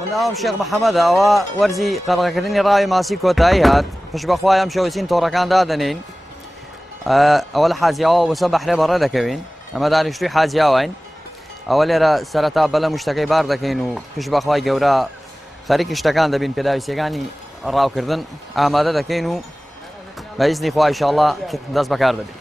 من ناوم شيخ محمد ئەوە وەرزی قەرەقەکردنی ڕاوی ماسی کۆتایی هات پشت بەخوای ئەم شەوچین تۆڕەکان دادەنین ئەوە لە حاجیاوە وەسە بەحرێ بەڕێ دەکەوین ئەمە دانیشتووی حاجیاوین ئەوە لێرە سەرەتا بەلەم شتەکەی بار دەکەین و پشت بەخوای گەورە خەریکی شتەکان دەبین پێداویستیەکانی ڕاوکردن ئامادە دەکەین و بە ئیزنی خوا ئینشاءڵڵا دەست بەکار دەبین.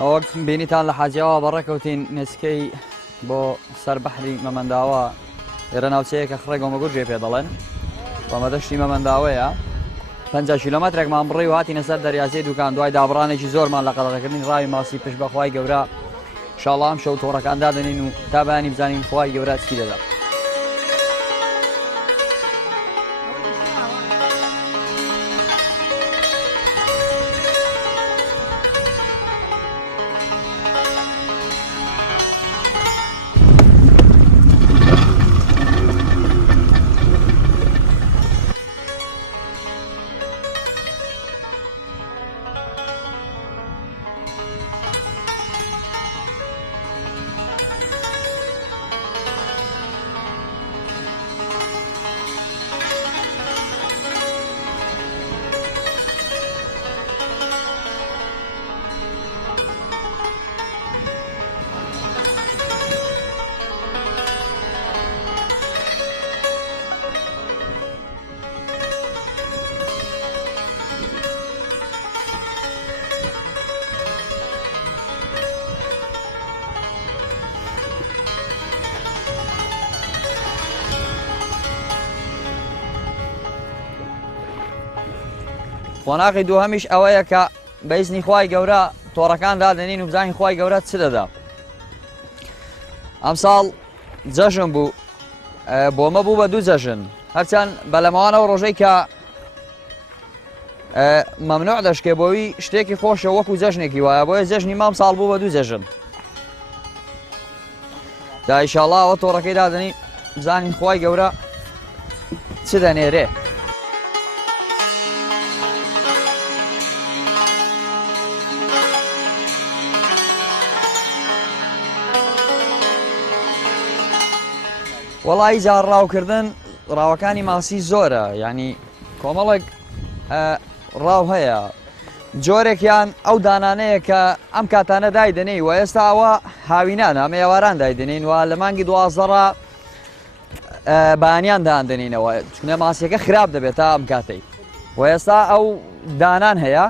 ئەوە بینیتان لە حاجیاوە بەڕێکەوتین نسکەی بۆ سەر بەحری مەمەنداوە لێرە ناوچەیەکە خڕێ گۆمەگوور جێ پێ دەڵێن وەمەدەشتی مەمەنداوەیە 50 کیلۆمەترێکمان بڕی و هاتینە سەر دەریاچەی دوکان دوای دابڕانێکی زۆرمان لە قەڵەقەکردنی ڕاوی ماسی پشت بەخوای گەورە ئینشاڵڵا ئەم شەو تۆڕەکان دادەنین و تا بەیانی بزانین خوای گەورە چی دەدات. خۆناغی دووهەمیش ئەوەیە کە بە ئیزنی خوای گەورە تۆڕەکان دادەنین و بزانین خوای گەورە چ دەدا. ئەم ساڵ جەژن بوو بۆمە بوو بە دوو جەژن هەرچەند بەلەمەوانەوە ڕۆژەی کە مەمنوع دەشکێ بۆی شتێکی خۆشە وەکو جەژنێکی وایە بۆیە جەژنی مام ساڵ بوو بە دوو جەژن دا ئینشاڵڵا ئەوە تۆڕەکەی دادەنین بزانین خوای گەورە چ دەنێرێ. وەڵی جار ڕاوکردن ڕاوەکانی ماسی زۆرە یعنی کۆمەڵێک ڕاو هەیە جۆرێکیان ئەو دانانەیە کە ئەم کاتانە دایدنەی و ئێستا ئەوە هاوینان ئەمە ئێواران دایدنین و لە مانگی 12 بەیانیان داهاندنینەوە چونە ماسیەکە خراپ دەبێت تا ئەم کاتەی و ئێستا ئەو دانان هەیە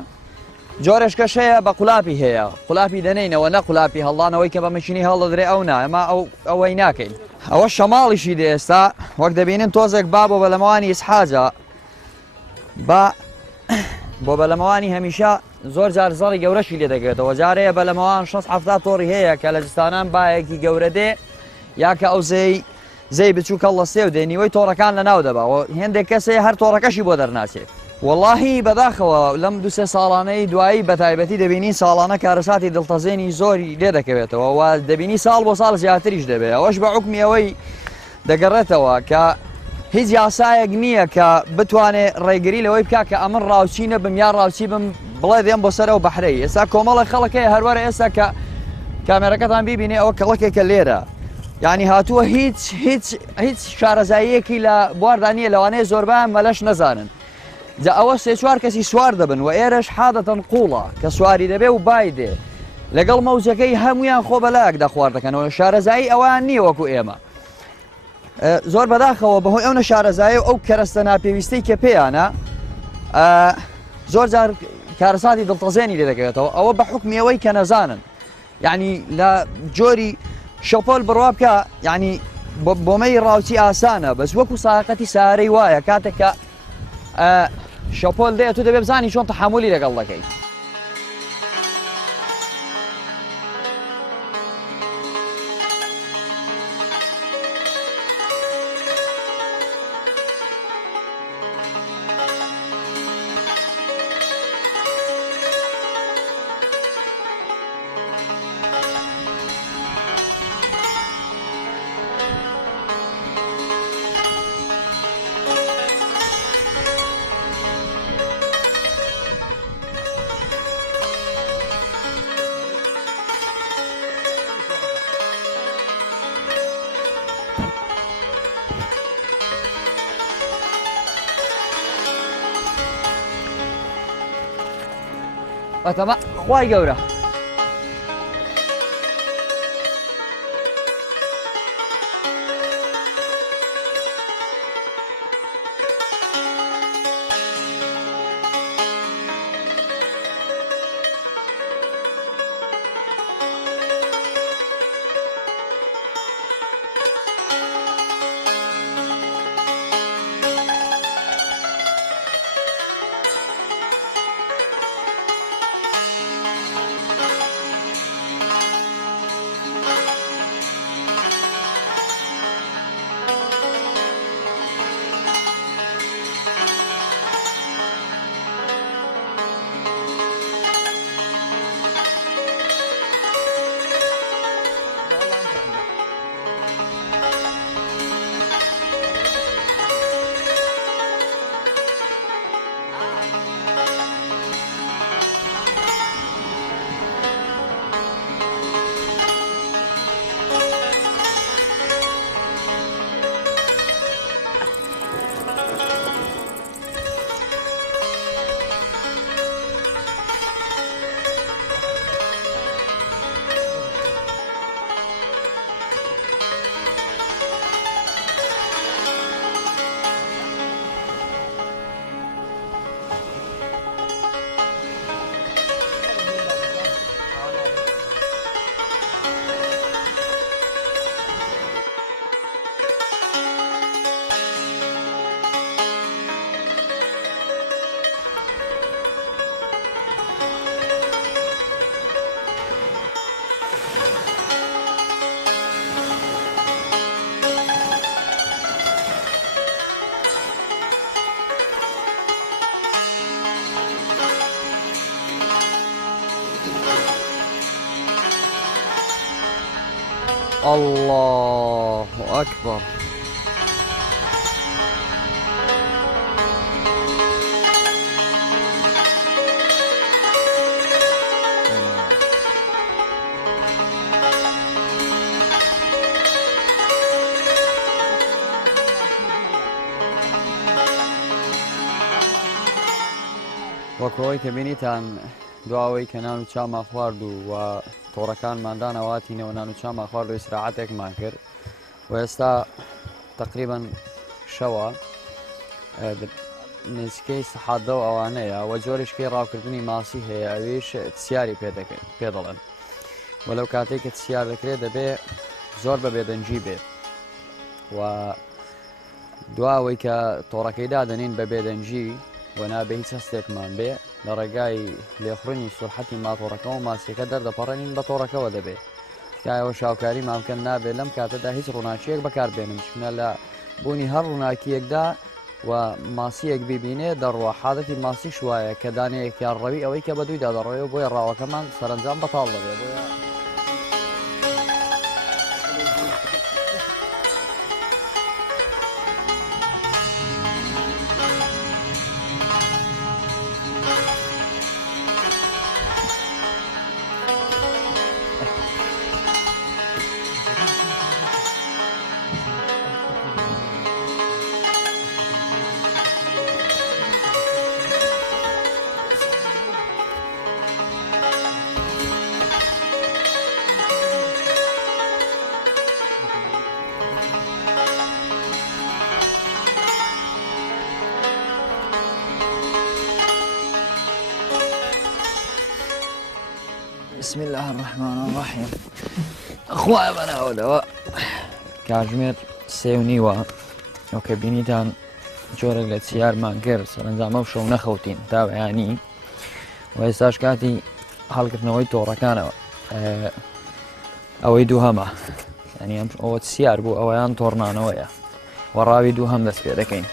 جۆرشکەش هەیە بە قولاپی هەیە قولاپی دەنینەوە نە قولاپی هەڵدانەوەی کە بە مەشینی هەڵدەدرێ ئەو نا ئەمە ئەوەی ناکەین. ئەوە شەماڵیشی دێ ئێستا وەک دەبینن تۆزێک با بۆ بەلەمەوانی ئیسحاجە بۆ بەلەمەوانی هەمیشە زۆر جار زەڵی گەورەشی لێ دەگرێتەوە جارەیە بەلەمەوان 6-70 تۆڕی هەیە کە لە جستانان باەکی گەورە دێ یاکە ئەو زەی بچوو کەڵ لە سێو دێنیوەی تۆڕەکان لە ناو دەباوە هێندێک کەسێ هەر تۆڕەکەشی بۆ دەرناچێت والله بەداخەوە لەم دو سێ ساڵانەی دوایی بە تایبەتی دەبینی ساڵانە کارەساتی دڵتەزێنی زۆری لێ دەکەوێتەوە و دەبینی ساڵ بۆ ساڵ زیاتریش دەبێت ئەوەش بە عوکمی ئەوەی دەگەڕێتەوە کە هیچ یاسایەک نییە کە بتوانێت ڕێگری لەوەی بکە کە ئەمن ڕاوچی نەبم یا ڕاوچی بم بڵێ دێم بۆ سەرەوە بەحرەی ئێستا کۆمەڵە خەڵەکەی هەروەرە ئێستا کە کامێرەکەتان بیبینێ ئەوە کەڵەکێکە لێرە یعنی هاتووە هیچ شارەزاییەکی لە بواردانیە لەوانەیە زۆربیان مەلەش نەزانن جا ئەوە سێ چوار کەسی سوار دەبن و ئێرەش حادەتەن قوڵە کە سواری دەبێ و بای دێ لەگەڵ مەوجەکەی هەمویان خۆ بەلایەکدا خوار دەکەنەوە شارەزایی ئەویان نییە وەکو ئێمە زۆر بەداخەوە بەهۆی ئەو نەشارەزایی و ئەو کەرەستە ناپێویستەی کە پێیانە زۆر جار کارەساتی دڵتەزێنی لێ دەکەوێتەوە ئەوە بە حوکمیەوەی کە نەزانن یعنی لە جۆری شەپۆل بڕوا بکە یعنی بۆمەی ڕاوچی ئاسانە بەس وەکو ساقەتی سارەی وایە کاتێک کە شەپۆل دێت تو دەبێ بزانی چۆن تەحمولی لەگەڵ دەکەیت بەتەمە خوای گەورە الله أكبر وەکەوەی کە بینیتان دواوەی کە نان و چاما خوارد و تۆڕەکانماندانەواتینەوە نان و چاما خوارد و ئیسراحەتێکمان کرد و ئێستا تقریبا شەوە نزیکەی سەحادەوە ئەوانەیە و جۆرشکەی ڕاوکردنی ماسی هەیە ئەویش تسیاری پێ دەڵێن و لەو کاتێک کە تسیار دەکرێت دەبێ زۆر بە بێدەنجی بێت و دواوەی کە تۆڕەکەی دادەنین بە بێدەنجی و نابێ هیچ هەستێکمان بێ لە ڕێگای لێخڕنی سورحەتی ماتۆڕەکە و ماسیەکە دەردەپەڕێنین بە تۆڕەکەەوە دەبێت تایەوە شاوکاری مامکەن نابێت لەم کاتەدا هیچ ڕووناکیەک بەکاربێنم چونە لە بوونی هەر ڕووناکیەکدا و ماسیەک ببینێ دەڕوە حادەتی ماسی شوایە کە دانەیەکیان ڕەوی ئەوەی کە بە دوویدا دەڕۆیەوە بۆیە ڕاوەکەمان سەرنجام بەتاڵ دەبێت بۆیە بسم الله الرحمن الرحيم أخويا بنا ولوا كاجمير سيونيوا وكبينيتان جورك لتسيار ما قر سرنزام وشو نخوتين تابع يعني ويساش كاتي حلقة نوي تورا كان أو يدوهما يعني أو تسيار بو أو يان تورنا نويا ورابي دوهم دس بيدكين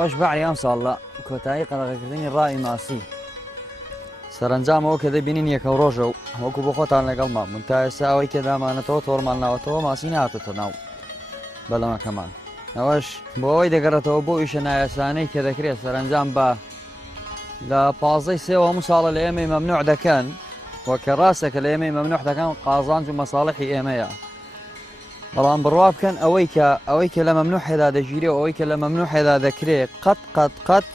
ئەوەش بەعری ئەم ساڵە کۆتایی قەدەغەکردنی ڕای ماسی سەرنجامەوە کە دەبینین یەکە ڕۆژە و وەکو بۆ خۆتان لەگەڵمان من تا ئێستا ئەوەی کە دامانێتەوە تۆڕمان ناوەتەوە ماسی نهاتۆتە ناو بەلەمەکەمان ئەوەش بۆ ئەوەی دەگەڕێتەوە بۆ ئیشە نایاسانەی کە دەکرێت سەرنجام بە لە 15 سێوە ساڵە لە ئێمەی مەمنوع دەکەن وەکە ڕاستە کە لە ئێمەی مەمنوع دەکەن قازانج و مەساڵحی ئێمەیە بەڵام بڕوا بکەن ئەوەی کە لە مەمنوع حێدا دەژیرێ و ئەوەی کە لە مەمنوع حێدا دەکرێت قەت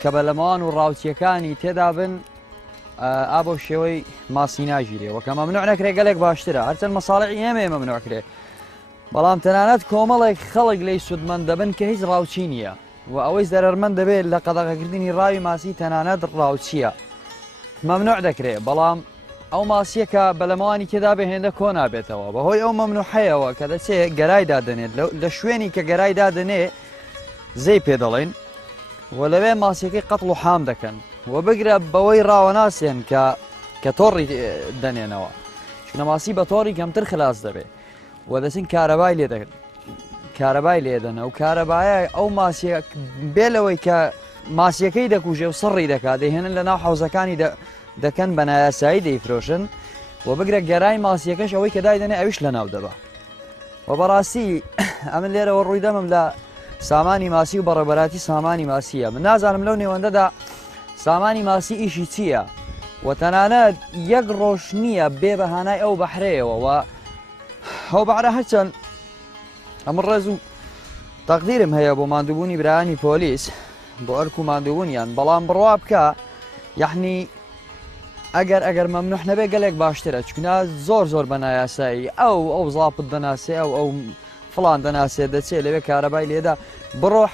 کە بەلەمەوان و ڕاوچیەکانی تێدا بن ئابۆ شێوەی ماسی ناژیرێ وەکە مەمنوع نەکرێت گەلێک باشترە هەرچەند مەساڵحی ئێمەیە مەمنوع کرێ بەڵام تەنانەت کۆمەڵێک خەڵک لێی سودمەند دەبن کە هیچ ڕاوچی نییە و ئەوەی زەرمەند دەبێت لە قەدەغەکردنی ڕاوی ماسی تەنانەت ڕاوچیە مەمنوع دەکرێت بەڵام ئەو ماسیە کە بەلەمەوانی تێدا بهێندە کۆ نابێتەوە بەهۆی ئەو مەمنوعەیەوە کە دەچێت گەرای دادنێت لە شوێنی کە گەرای دادنێ زەی پێ دەڵێن و لەوێ ماسیەکەی قەتڵ و حام دەکەن و بگرە بەوەی ڕاوەناسێن کە تۆڕی دەنێنەوە چونە ماسی بە تۆڕی کەمتر خلاص دەبێت و دەچین کارەبای لێ دەکەن کارەبای لێدەنە و کارەبایە ئەو ماسیە بێلەوەی کە ماسیەکەی دەکوژێ و سڕی دەکات دەهێنن لە ناو حوزەکانی دەکەن بە نایاسایی دەیفرۆشن و بگرە گەرای ماسیەکەش ئەوەی کە دایدەنێ ئەویش لە ناو دەبا و بەڕاستی ئەمن لێرەوە ڕووی دەمم لە سامانی ماسی و بەڕێبەراتی سامانی ماسیە من نازانم لەو نێوەندەدا سامانی ماسی ئیشی چییە و تەنانەت یەک ڕۆژ نییە بێ بەهانای ئەو بەحرەیەوە و ئەو بەحرە هەرچەند ئەمە ڕێز و تەقدیرم هەیە بۆ ماندووبوونی برایانی پۆلیس بۆ ئەرک و ماندووبوونیان بەڵام بڕوا بکە یەحنی ئەگەر مەمنوح نەبێ گەلێک باشترە چکنا زۆر بە نایاسایی ئەو زاپت دەناسێ ئەو فڵان دەناسێ دەچێت لەوێ کارەبای لێدا بڕۆ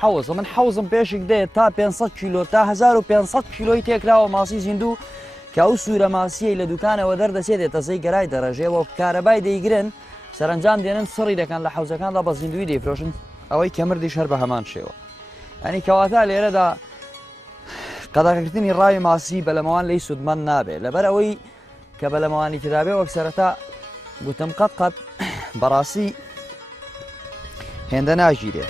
حەوز من حەوزم پێشێک دێت تا 500 کیلۆ تا 1500 کیلۆی تێکراوە ماسی زیندوو کە ئەو سوورە ماسیەی لە دوکانەوە دەردەچێت تەزەی گەرای دەڕێژێەوە کارەبای دەیگرن سەرنجام دێنن سڕی دەکەن لە حەوزەکاندا بە زیندوی دەیفرۆشن ئەوەی کە مردیش هەر بە هەمان شێوە ینی کەواتە لێرەدا قەدەغەکردنی ڕاوی ماسی بەلەمەوان لی سوودمەند نابێت لەبەر ئەوەی کە بەلەمەوانی ترابێ وەک سەرەتا گوتم قەت بەڕاستی هێندە ناژیرێ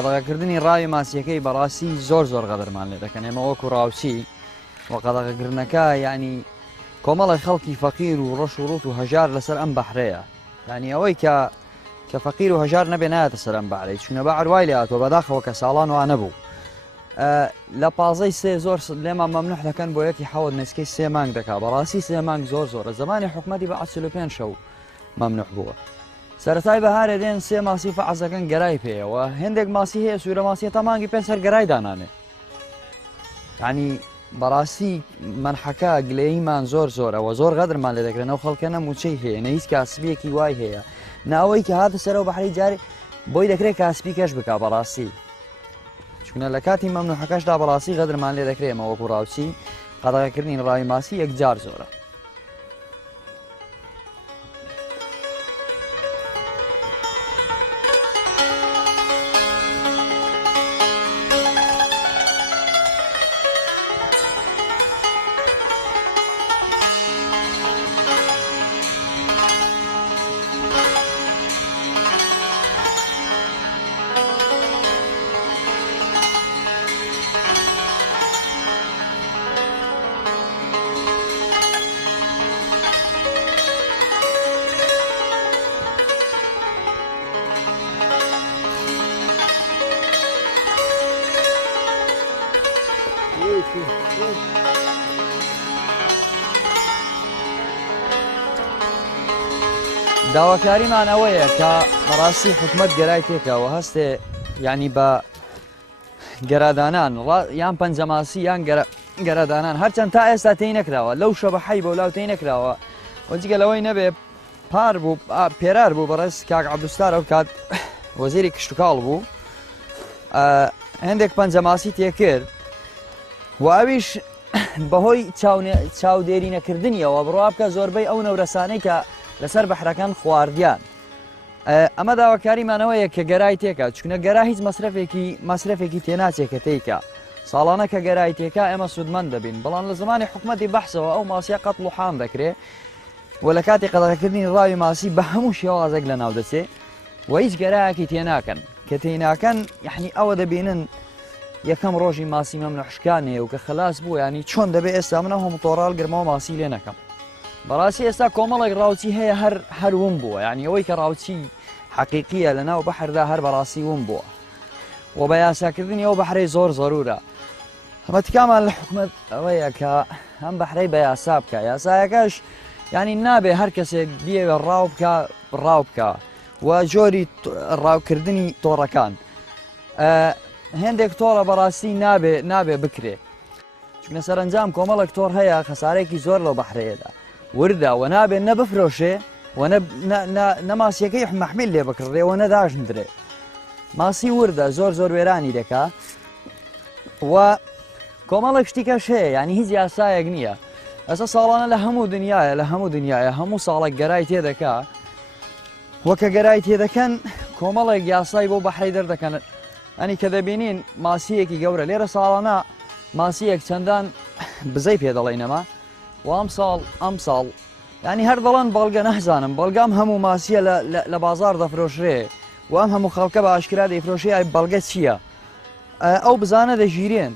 قەدەغەکردنی ڕاوی ماسیەکەی بەڕاستی زۆر قەدرمان لێ دەکەن ئێمە وەکو ڕاوچی و قەدەغەکردنەکە ینی کۆمەڵی خەڵکی فەقیر و ڕەش و ڕوت و هەژار لەسەر ئەم بەحرەیە ینی ئەوەی کە فەقیر و هەژار نەبێ نایەتە سەر ئەم بەحرەی چونە بەعر وای لێ هاتووە بەداخەوە کە ساڵان وا نەبوو لە پازەی سێ زۆر لێمان مەمنوح دەکەن بۆ یەکی حەوت نزیکەی 3 مانگ دەکا بەڕاستی 3 مانگ زۆرە زمانی حکومەتی بە 45 شەو مەمنوح بووە سەرەتای بەهارێ دێن 3 ماسی فەعەزەکەن گەرای پێیەوە هێندێک ماسی هەیە سوورە ماسیە تا مانگی 5 سەر گەرای دانانێ ینی بەڕاستی منحەکە گلەییمان زۆرەوە زۆر غەدرمان لێ دەکرێنەوە خەڵکە نەموچەی هەیە نە هیچ کاسبیەکی وای هەیە ناوەی کە هاتە سەرەوە بەحری جارێ بۆی دەکرێت کاسبی کەش بکا بەڕاستی چونە لە کاتی مەمنوحەکەشدا بەڕاستی غەدرمان لێ دەکرێمە وەکو ڕاوچی قەدەغەکردنی ڕاوی ماسی یەکجار زۆرە داواکاریمان ئەوەیە کە بەڕاستی حکومەت گەرای تێکەوە هەستێ ینی بە گەرادانان یان پەنجەماسی یان گەرادانان هەرچەند تا ئێستا تێی نەکراوە لەو شەبەحەی بەولاو تێی نەکراوە وەجگە لەوەی نەبێ پار بوو پێرار بوو بەڕێز کاک عەبدولستار ئەو کات وەزیری کشتوکاڵ بوو هەندێک پەنجەماسی تێکرد و ئەویش بەهۆی چاودێری نەکردنیەوە بڕوا بکە زۆربەی ئەو نەورەسانەی کە لەسەر بەحرەکان خواردیان ئەمە داواکاریمانەوەیە کە گەرای تێکە چونە گەرا هیچ مەسرفێکی تێناچێت کە تێیکە ساڵانە کە گەرای تێکا ئێمە سوودمەند دەبین بەڵام لە زمانی حکومەتی بەحسەوە ئەو ماسیە قەتڵ و حام دەکرێت و لە کاتی قەدەغەکردنی ڕاوی ماسی بە هەموو شێوازێک لە ناو دەچێت و هیچ گەرایەکی تێناکەن کە تێناکەن یعنی ئەوە دەبینن یەکەم ڕۆژی ماسی مەمنوحشکانێ و کە خلاص بوو ینی چۆن دەبێت ئێستا منە هەموو گرمەوە ماسی لێ نەکەم بەڕاستی ئێستا کۆمەڵێک ڕاوچی هەیە هەر ون بووە ینی ئەوەی کە ڕاوچی حەقیقیە لە ناو بەحردا هەر بەڕاستی ون بووە و بە یاساکردنی ئەو بەحرەی زۆر زەرورە ئەمە تکامان لە حکومەت ئەوەیە کە ئەم بەحرەی بە یاسا بکە یاسایەکەش ینی نابێ هەر کەسێک بیەوێ ڕاو بکە و جۆری ڕاوکردنی تۆڕەکان هێندێک تۆڕە بەڕاستی نابێ بکرێ چونکە سەرنجام کۆمەڵێک تۆڕ هەیە خەسارێکی زۆر لەو بەحرەیەدا وردە و نابێت نەبفرۆشێ و نەماسیەکەی مەحمیل لێ بکڕێ و نەداژندرێ ماسی وردە زۆر وێرانی دەکا و کۆمەڵێک شتیکەش هەیە ینی هیچ یاسایەک نییە ئەستا ساڵانە لە هەموو دنیاە هەموو ساڵێک گەرای تێدەکا وەکە گەرای تێدەکەن کۆمەڵێک یاسای بۆ بەحرەی دەردەکەن ئەنی کە دەبینین ماسیەکی گەورە لێرە ساڵانە ماسیەک چەندان بزەی پێ دەڵێنەما و ئەم ساڵ ینی هەر دەڵێن بەڵگە نەحزانم بەڵگام هەموو ماسیە لە بازار دەفرۆشرێ و ئەم هەموو خەڵکە بە ئاشکرا دەیفرۆشی ئای بەڵگە چییە ئەو بزانە دەژیرێن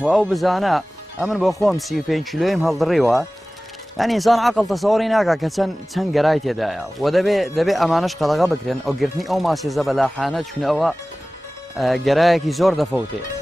و ئەو بزانە ئەمن بۆ خۆم 35 کیلۆیم هەڵدڕیوە ینی ئینسان عەقڵ تەسەووری ناکا کە چەند گەرای تێدایە و دەبێ ئەمانەش قەدەغە بکرێن ئەو گرتنی ئەو ماسی زەبەلاحانە چونە ئەوە گەرایەکی زۆر دەفەوتێ